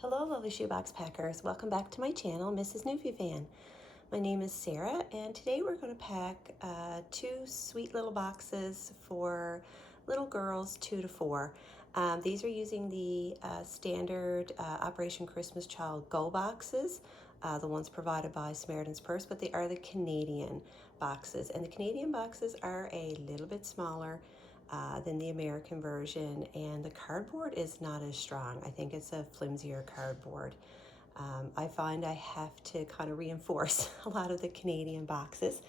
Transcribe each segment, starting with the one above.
Hello lovely shoebox packers, welcome back to my channel, Mrs. Newfie Fan. My name is Sarah and today we're going to pack two sweet little boxes for little girls 2 to 4. These are using the standard Operation Christmas Child Go boxes, the ones provided by Samaritan's Purse, but they are the Canadian boxes, and the Canadian boxes are a little bit smaller than the American version, and the cardboard is not as strong. I think it's a flimsier cardboard. I find I have to kind of reinforce a lot of the Canadian boxes.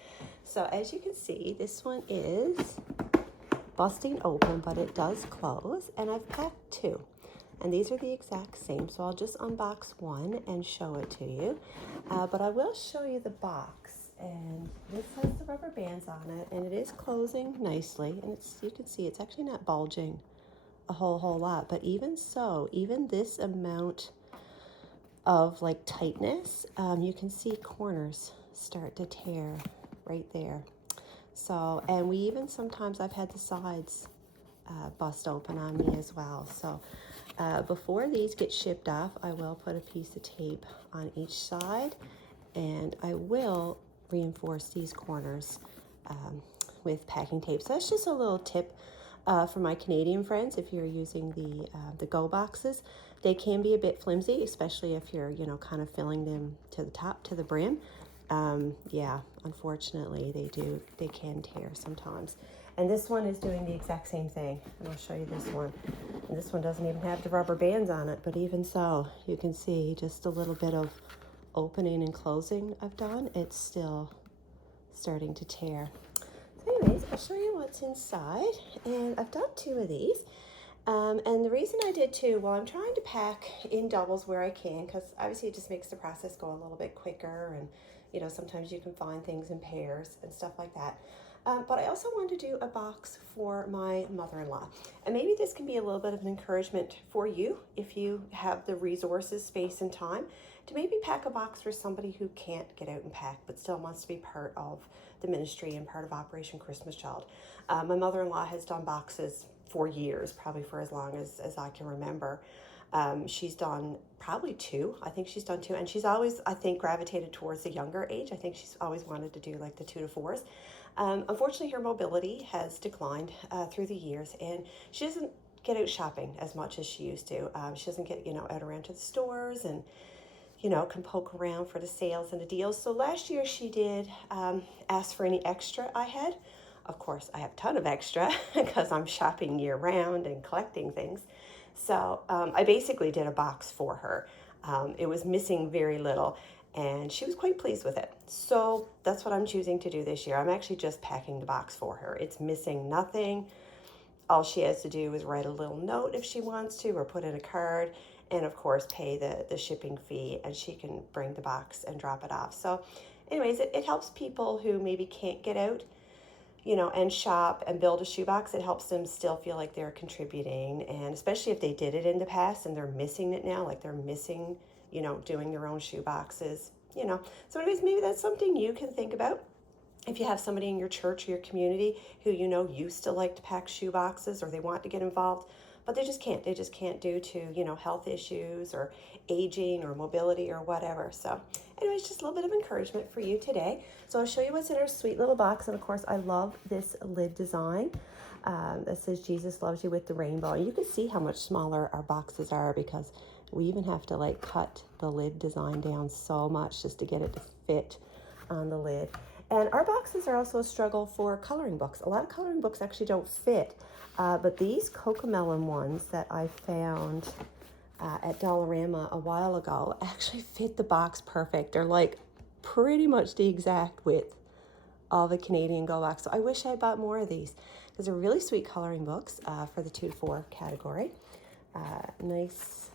So as you can see, this one is busting open, but it does close, and I've packed 2. And these are the exact same, so I'll just unbox one and show it to you. But I will show you the box. And this has the rubber bands on it, and it is closing nicely, and you can see it's actually not bulging a whole lot, but even so, even this amount of like tightness, you can see corners start to tear right there. So, and we even sometimes, I've had the sides bust open on me as well. So before these get shipped off, I will put a piece of tape on each side, and I will reinforce these corners with packing tape. So that's just a little tip for my Canadian friends. If you're using the Go boxes, they can be a bit flimsy, especially if you're kind of filling them to the top, to the brim. Yeah, unfortunately they can tear sometimes. And this one is doing the exact same thing, and I'll show you this one. And this one doesn't even have the rubber bands on it, but even so, you can see just a little bit of opening and closing I've done. It's still starting to tear. So anyways, I'll show you what's inside, and I've done 2 of these. And the reason I did 2, well, I'm trying to pack in doubles where I can, because obviously it just makes the process go a little bit quicker, and sometimes you can find things in pairs and stuff like that. But I also wanted to do a box for my mother-in-law. And maybe this can be a little bit of an encouragement for you if you have the resources, space, and time to maybe pack a box for somebody who can't get out and pack but still wants to be part of the ministry and part of Operation Christmas Child. My mother-in-law has done boxes for years, probably for as long as I can remember. She's done probably 2. I think she's done 2, and she's always, I think, gravitated towards the younger age. I think she's always wanted to do like the 2 to 4s. Unfortunately, her mobility has declined through the years, and she doesn't get out shopping as much as she used to. She doesn't get out around to the stores and can poke around for the sales and the deals. So last year she did ask for any extra I had. Of course, I have a ton of extra because I'm shopping year round and collecting things. So I basically did a box for her. It was missing very little, and she was quite pleased with it. So that's what I'm choosing to do this year. I'm actually just packing the box for her. It's missing nothing. All she has to do is write a little note if she wants to, or put in a card, and of course pay the shipping fee, and she can bring the box and drop it off. So anyways, it helps people who maybe can't get out and shop and build a shoebox. It helps them still feel like they're contributing, and especially if they did it in the past and they're missing it now, like they're missing doing their own shoe boxes. So anyways, maybe that's something you can think about. If you have somebody in your church or your community who used to like to pack shoe boxes, or they want to get involved, but they just can't. They just can't due to health issues or aging or mobility or whatever. So anyways, just a little bit of encouragement for you today. So I'll show you what's in our sweet little box. And of course, I love this lid design that says Jesus loves you with the rainbow. And you can see how much smaller our boxes are, because we even have to like cut the lid design down so much just to get it to fit on the lid. And our boxes are also a struggle for coloring books. A lot of coloring books actually don't fit, but these Cocomelon ones that I found at Dollarama a while ago actually fit the box perfect. They're like pretty much the exact width of a Canadian Go box. So I wish I bought more of these, because they're really sweet coloring books for the 2 to 4 category. Nice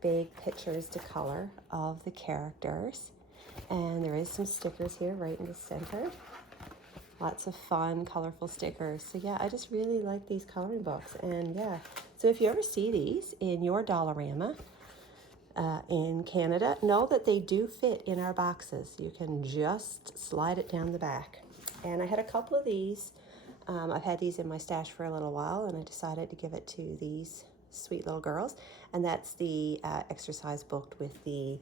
big pictures to color of the characters. And there is some stickers here right in the center. Lots of fun, colorful stickers. So yeah, I just really like these coloring books. And yeah, so if you ever see these in your Dollarama in Canada, know that they do fit in our boxes. You can just slide it down the back. And I had a couple of these. I've had these in my stash for a little while, and I decided to give it to these sweet little girls. And that's the exercise book with the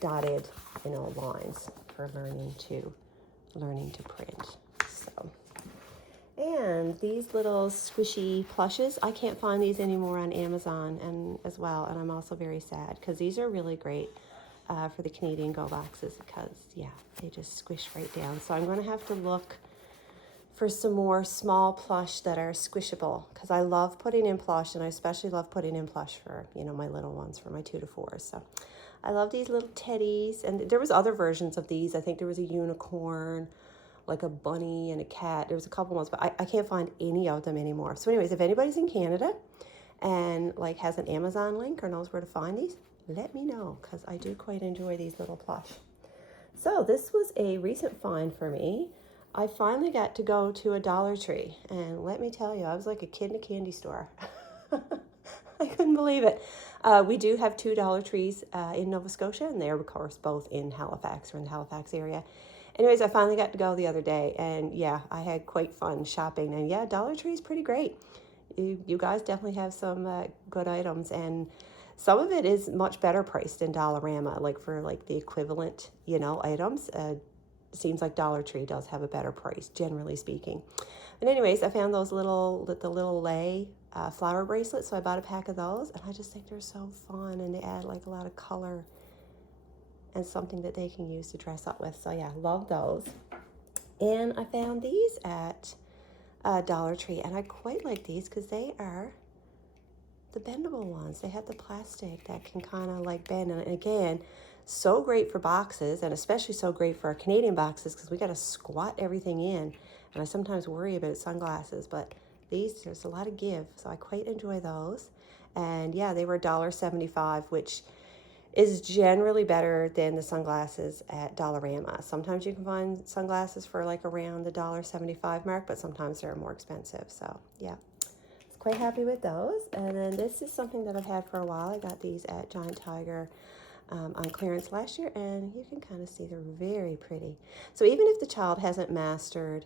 dotted, lines for learning to print. So, and these little squishy plushes, I can't find these anymore on Amazon and as well, and I'm also very sad because these are really great for the Canadian Go boxes because, yeah, they just squish right down. So I'm going to have to look for some more small plush that are squishable because I love putting in plush, and I especially love putting in plush for, my little ones, for my 2 to 4s. So I love these little teddies, and there was other versions of these. I think there was a unicorn, like a bunny and a cat. There was a couple ones, but I can't find any of them anymore. So anyways, if anybody's in Canada and like has an Amazon link or knows where to find these, let me know because I do quite enjoy these little plush. So this was a recent find for me. I finally got to go to a Dollar Tree, and let me tell you, I was like a kid in a candy store. I couldn't believe it. We do have 2 Dollar Trees in Nova Scotia, and they're, of course, both in Halifax or in the Halifax area. Anyways, I finally got to go the other day, and yeah, I had quite fun shopping. And yeah, Dollar Tree is pretty great. You guys definitely have some good items, and some of it is much better priced than Dollarama, like for like the equivalent, items. Seems like Dollar Tree does have a better price, generally speaking. And anyways, I found the little lei flower bracelets, so I bought a pack of those, and I just think they're so fun, and they add like a lot of color and something that they can use to dress up with. So yeah, love those. And I found these at Dollar Tree, and I quite like these because they are the bendable ones. They have the plastic that can kind of like bend, and again, so great for boxes, and especially so great for our Canadian boxes because we got to squat everything in, and I sometimes worry about sunglasses, but these, there's a lot of give, so I quite enjoy those. And yeah, they were $1.75, which is generally better than the sunglasses at Dollarama. Sometimes you can find sunglasses for like around the $1.75 mark, but sometimes they're more expensive. So yeah, I was quite happy with those. And then this is something that I've had for a while. I got these at Giant Tiger on clearance last year, and you can kind of see they're very pretty. So even if the child hasn't mastered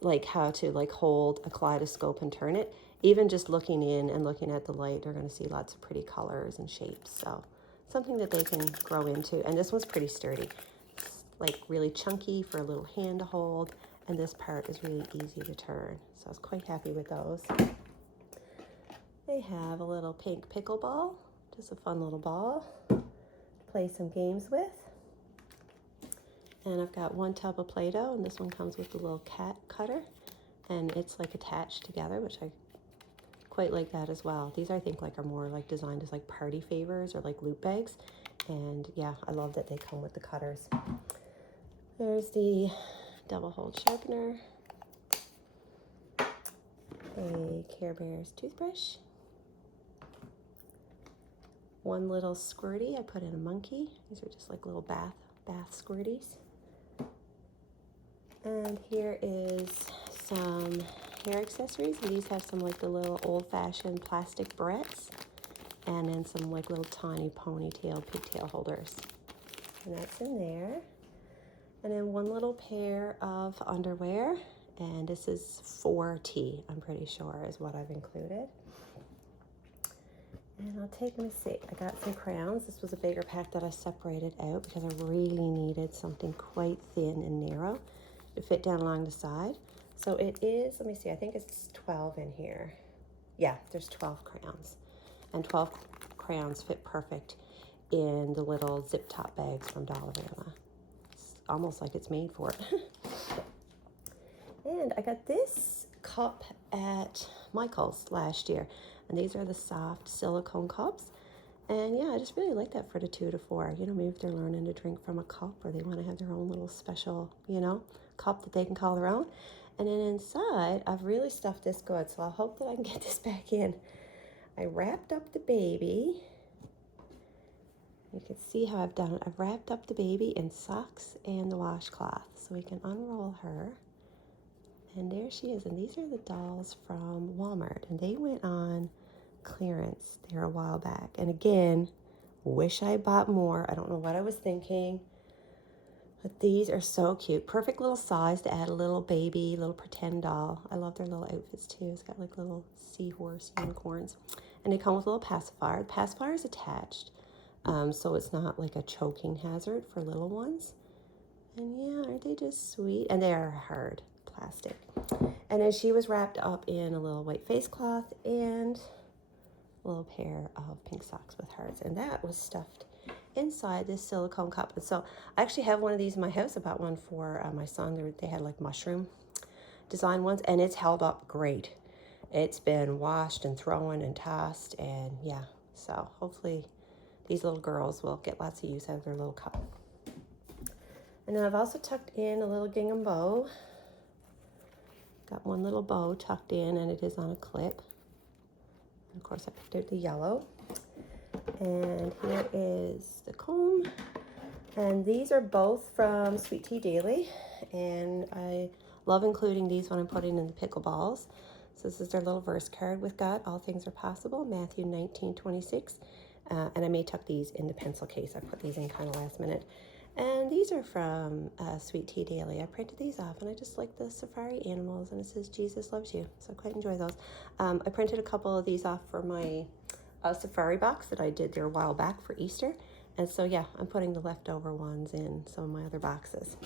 like how to like hold a kaleidoscope and turn it, even just looking in and looking at the light, they're going to see lots of pretty colors and shapes. So something that they can grow into. And this one's pretty sturdy. It's like really chunky for a little hand to hold, and this part is really easy to turn. So I was quite happy with those. They have a little pink pickleball, just a fun little ball to play some games with. And I've got 1 tub of Play-Doh, and this one comes with the little cat cutter, and it's like attached together, which I quite like that as well. These I think like are more like designed as like party favors or like loot bags, and yeah, I love that they come with the cutters. There's the double hole sharpener, a Care Bears toothbrush, 1 little squirty. I put in a monkey. These are just like little bath squirties. And here is some hair accessories, and these have some like the little old-fashioned plastic barrettes, and then some like little tiny ponytail pigtail holders, and that's in there. And then 1 little pair of underwear, and this is 4T, I'm pretty sure is what I've included. And I'll take them a see. I got some crayons. This was a bigger pack that I separated out because I really needed something quite thin and narrow to fit down along the side. So it is, let me see, I think it's 12 in here. Yeah, there's 12 crayons. And 12 crayons fit perfect in the little zip top bags from Dollarama. It's almost like it's made for it. And I got this cup at Michael's last year. And these are the soft silicone cups. And yeah, I just really like that for the 2 to 4. You know, maybe if they're learning to drink from a cup, or they want to have their own little special, cup that they can call their own. And then inside, I've really stuffed this good, so I hope that I can get this back in. I wrapped up the baby. You can see how I've done it. I've wrapped up the baby in socks and the washcloth, so we can unroll her. And there she is. And these are the dolls from Walmart, and they went on clearance there a while back. And again, wish I bought more. I don't know what I was thinking. But these are so cute. Perfect little size to add a little pretend doll. I love their little outfits too. It's got like little seahorse unicorns. And they come with a little pacifier. The pacifier is attached, so it's not like a choking hazard for little ones. And yeah, aren't they just sweet? And they are hard plastic. And then she was wrapped up in a little white face cloth and a little pair of pink socks with hearts. And that was stuffed inside this silicone cup. And so I actually have one of these in my house. I bought one for my son. They had like mushroom design ones, and it's held up great. It's been washed and thrown and tossed, and yeah, so hopefully these little girls will get lots of use out of their little cup. And then I've also tucked in a little gingham bow. Got one little bow tucked in, and it is on a clip. And of course, I picked out the yellow. And here is the comb. And these are both from Sweet Tea Daily, and I love including these when I'm putting in the pickleballs. So this is their little verse card with God, all things are possible, Matthew 19:26. And I may tuck these in the pencil case. I put these in kind of last minute. And these are from Sweet Tea Daily. I printed these off, and I just like the safari animals, and it says Jesus loves you. So I quite enjoy those. I printed a couple of these off for my safari box that I did there a while back for Easter. And so yeah, I'm putting the leftover ones in some of my other boxes.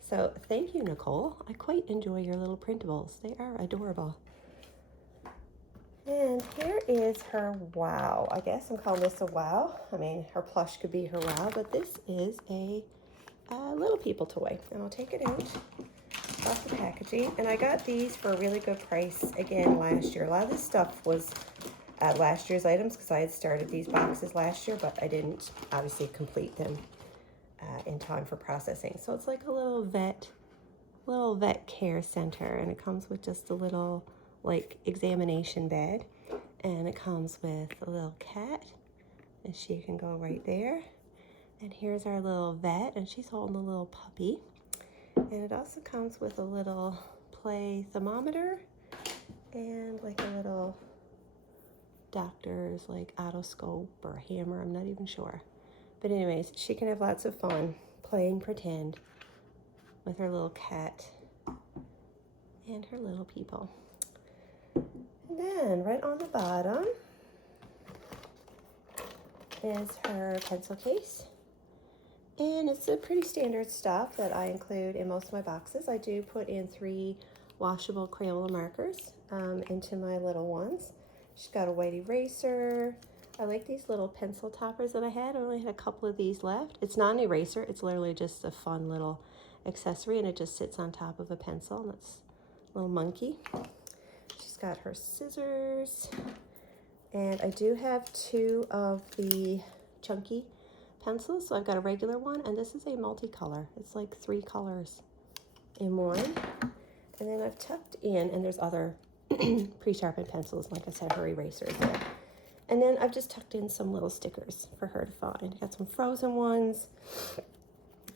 So thank you, Nicole. I quite enjoy your little printables. They are adorable. And here is her wow. I guess I'm calling this a wow. I mean, her plush could be her wow, but this is a little people toy. And I'll take it out off the packaging. And I got these for a really good price again last year. A lot of this stuff was last year's items because I had started these boxes last year, but I didn't obviously complete them in time for processing. So it's like a little vet care center, and it comes with just a little like examination bed, and it comes with a little cat, and she can go right there. And here's our little vet, and she's holding a little puppy. And it also comes with a little play thermometer and like a little doctor's like otoscope or hammer, I'm not even sure. But anyways, she can have lots of fun playing pretend with her little cat and her little people. And then right on the bottom is her pencil case. And it's a pretty standard stuff that I include in most of my boxes. I do put in 3 washable Crayola markers into my little ones. She's got a white eraser. I like these little pencil toppers that I had. I only had a couple of these left. It's not an eraser. It's literally just a fun little accessory, and it just sits on top of a pencil. And it's a little monkey. She's got her scissors. And I do have 2 of the chunky pencils. So I've got a regular one, and this is a multicolor. It's like 3 colors in one. And then I've tucked in, and there's other pre-sharpened pencils, like I said, her erasers there. And then I've just tucked in some little stickers for her to find. Got some Frozen ones,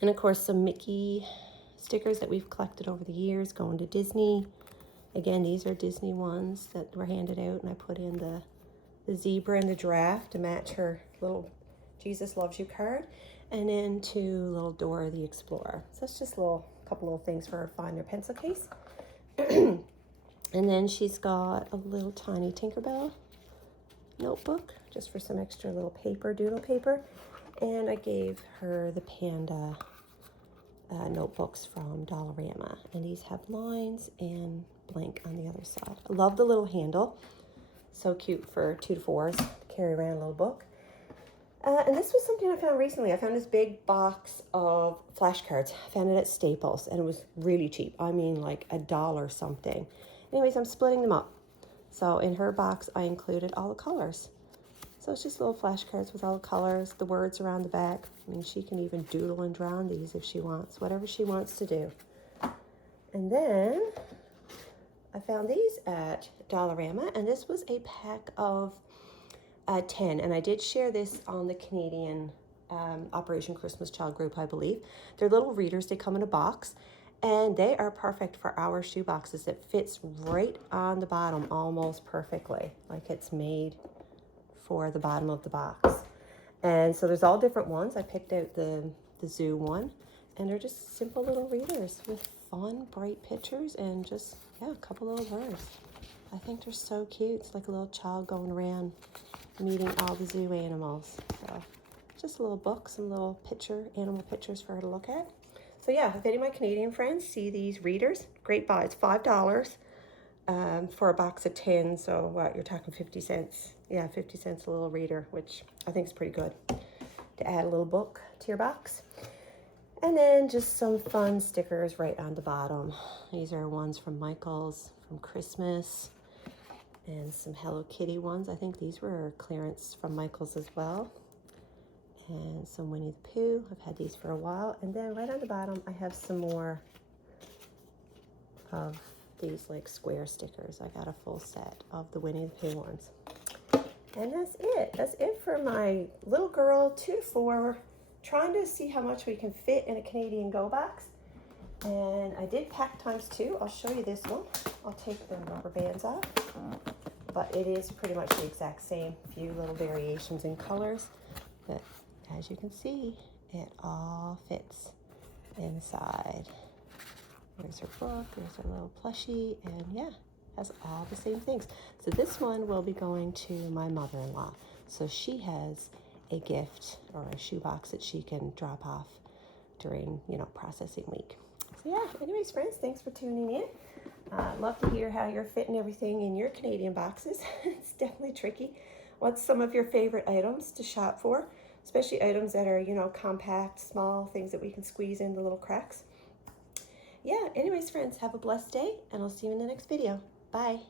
and of course some Mickey stickers that we've collected over the years going to Disney. Again, these are Disney ones that were handed out, and I put in the zebra and the giraffe to match her little Jesus loves you card, and then 2 little Dora the Explorer. So that's just a couple little things for her to find her pencil case. And then she's got a little tiny Tinkerbell notebook, just for some extra little paper, doodle paper. And I gave her the Panda notebooks from Dollarama. And these have lines and blank on the other side. I love the little handle. So cute for 2 to 4s to carry around a little book. And this was something I found recently. I found this big box of flashcards. I found it at Staples, and it was really cheap. I mean, like $1 something. Anyways, I'm splitting them up. So in her box, I included all the colors. So it's just little flashcards with all the colors, the words around the back. I mean, she can even doodle and draw on these if she wants, whatever she wants to do. And then I found these at Dollarama, and this was a pack of 10, and I did share this on the Canadian Operation Christmas Child group, I believe. They're little readers. They come in a box, and they are perfect for our shoe boxes. It fits right on the bottom almost perfectly, like it's made for the bottom of the box. And so there's all different ones. I picked out the zoo one, and they're just simple little readers with fun, bright pictures and just, yeah, a couple little words. I think they're so cute. It's like a little child going around meeting all the zoo animals. So just a little book, some little animal pictures for her to look at. So yeah, if any of my Canadian friends see these readers, great buy. It's $5 for a box of 10. So what, you're talking 50 cents. Yeah, 50 cents a little reader, which I think is pretty good to add a little book to your box. And then just some fun stickers right on the bottom. These are ones from Michael's from Christmas, and some Hello Kitty ones. I think these were clearance from Michael's as well. And some Winnie the Pooh. I've had these for a while. And then right on the bottom, I have some more of these like square stickers. I got a full set of the Winnie the Pooh ones. And that's it. That's it for my little girl 2 to 4, trying to see how much we can fit in a Canadian Go box. And I did pack ×2. I'll show you this one. I'll take the rubber bands off. But it is pretty much the exact same, few little variations in colors. But as you can see, it all fits inside. There's her book, there's her little plushie, and yeah, has all the same things. So this one will be going to my mother-in-law. So she has a gift or a shoebox that she can drop off during, processing week. So yeah, anyways, friends, thanks for tuning in. Love to hear how you're fitting everything in your Canadian boxes. It's definitely tricky. What's some of your favorite items to shop for? Especially items that are, compact, small, things that we can squeeze in the little cracks. Yeah, anyways, friends, have a blessed day, and I'll see you in the next video. Bye.